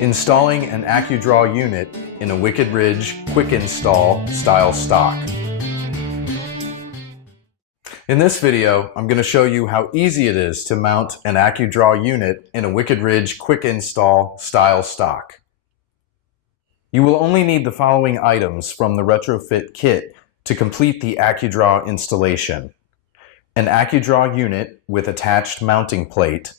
Installing an ACUdraw unit in a Wicked Ridge quick install style stock. In this video, I'm going to show you how easy it is to mount an ACUdraw unit in a Wicked Ridge quick install style stock. You will only need the following items from the retrofit kit to complete the ACUdraw installation: an ACUdraw unit with attached mounting plate,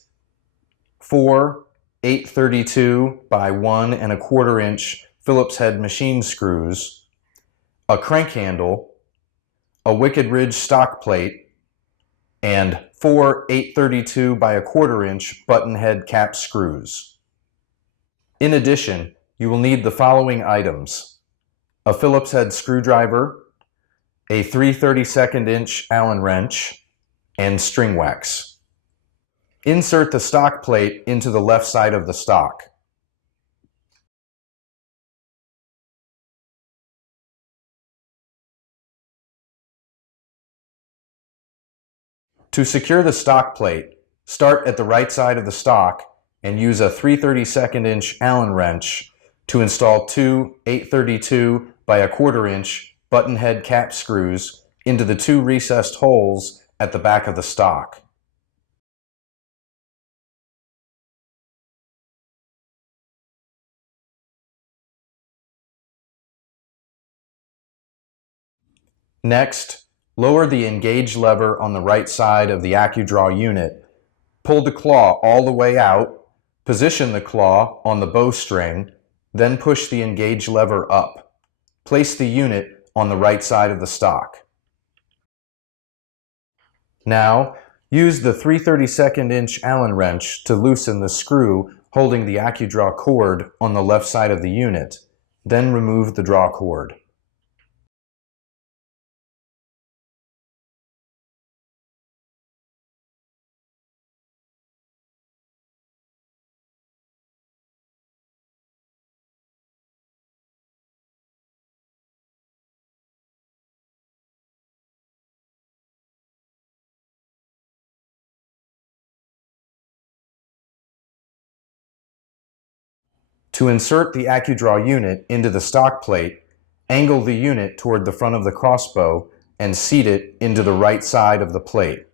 4 832 by 1 1/4 inch Phillips-head machined screws, a crank handle, a Wicked Ridge stock plate, and 4 832 by 1/4 inch button head cap screws. In addition, you will need the following items: a Phillips head screwdriver, a 3/32 inch Allen wrench, and string wax. Insert the stock plate into the left side of the stock. To secure the stock plate, start at the right side of the stock and use a 3/32 inch Allen wrench to install 2 832 by 1/4 inch button head cap screws into the 2 recessed holes at the back of the stock. Next, lower the engage lever on the right side of the ACUdraw unit, pull the claw all the way out, position the claw on the bowstring, then push the engage lever up. Place the unit on the right side of the stock. Now, use the 3/32 inch Allen wrench to loosen the screw holding the ACUdraw cord on the left side of the unit, then remove the draw cord. To insert the ACUdraw unit into the stock plate, angle the unit toward the front of the crossbow and seat it into the right side of the plate.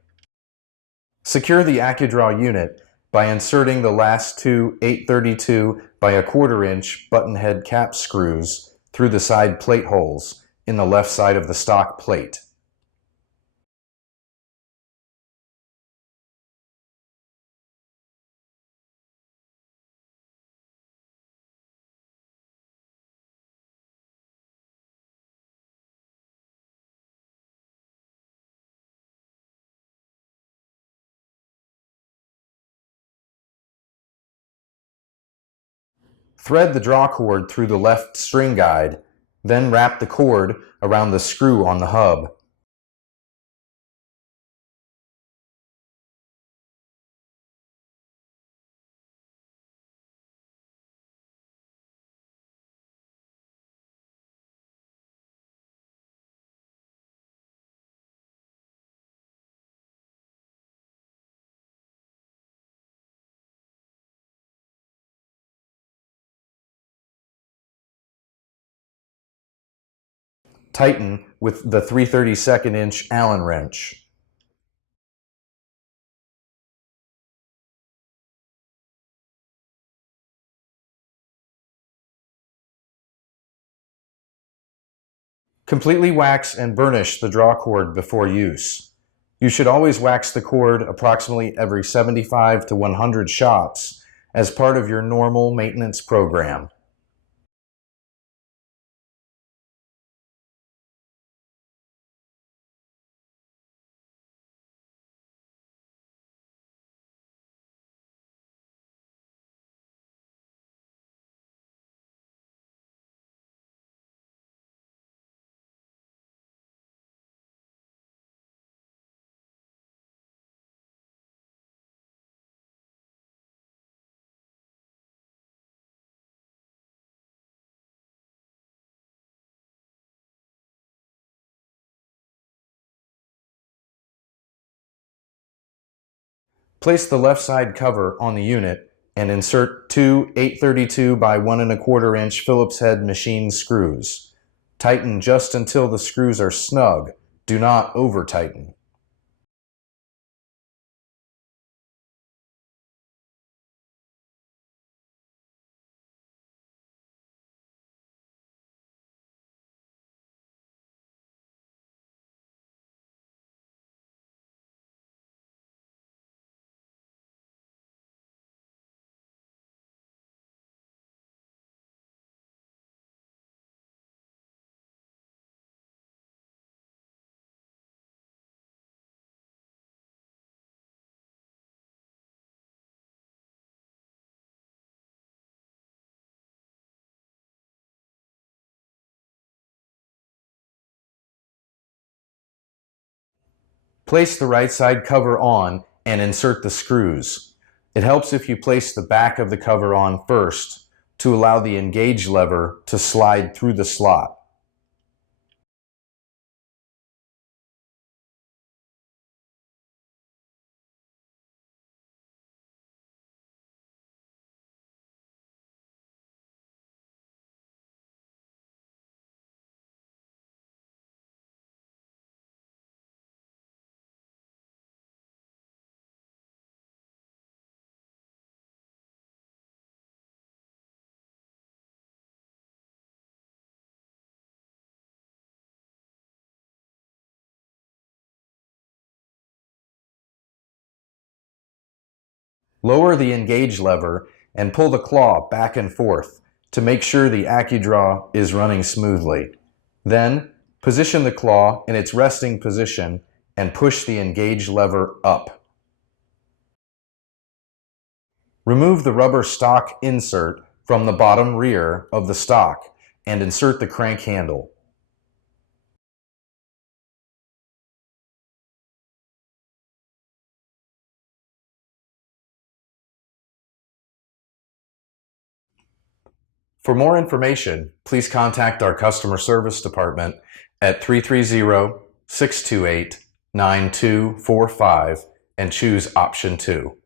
Secure the ACUdraw unit by inserting the last 2 832 by 1/4 inch button head cap screws through the side plate holes in the left side of the stock plate. Thread the draw cord through the left string guide, then wrap the cord around the screw on the hub. Tighten with the 3/32 inch Allen wrench. Completely wax and burnish the draw cord before use. You should always wax the cord approximately every 75 to 100 shots as part of your normal maintenance program. Place the left side cover on the unit and insert two 832 by 1¼ inch Phillips-head machined screws. Tighten just until the screws are snug. Do not over-tighten. Place the right side cover on and insert the screws. It helps if you place the back of the cover on first to allow the engage lever to slide through the slot. Lower the engage lever and pull the claw back and forth to make sure the ACUdraw is running smoothly. Then, position the claw in its resting position and push the engage lever up. Remove the rubber stock insert from the bottom rear of the stock and insert the crank handle. For more information, please contact our customer service department at 330-628-9245 and choose option 2.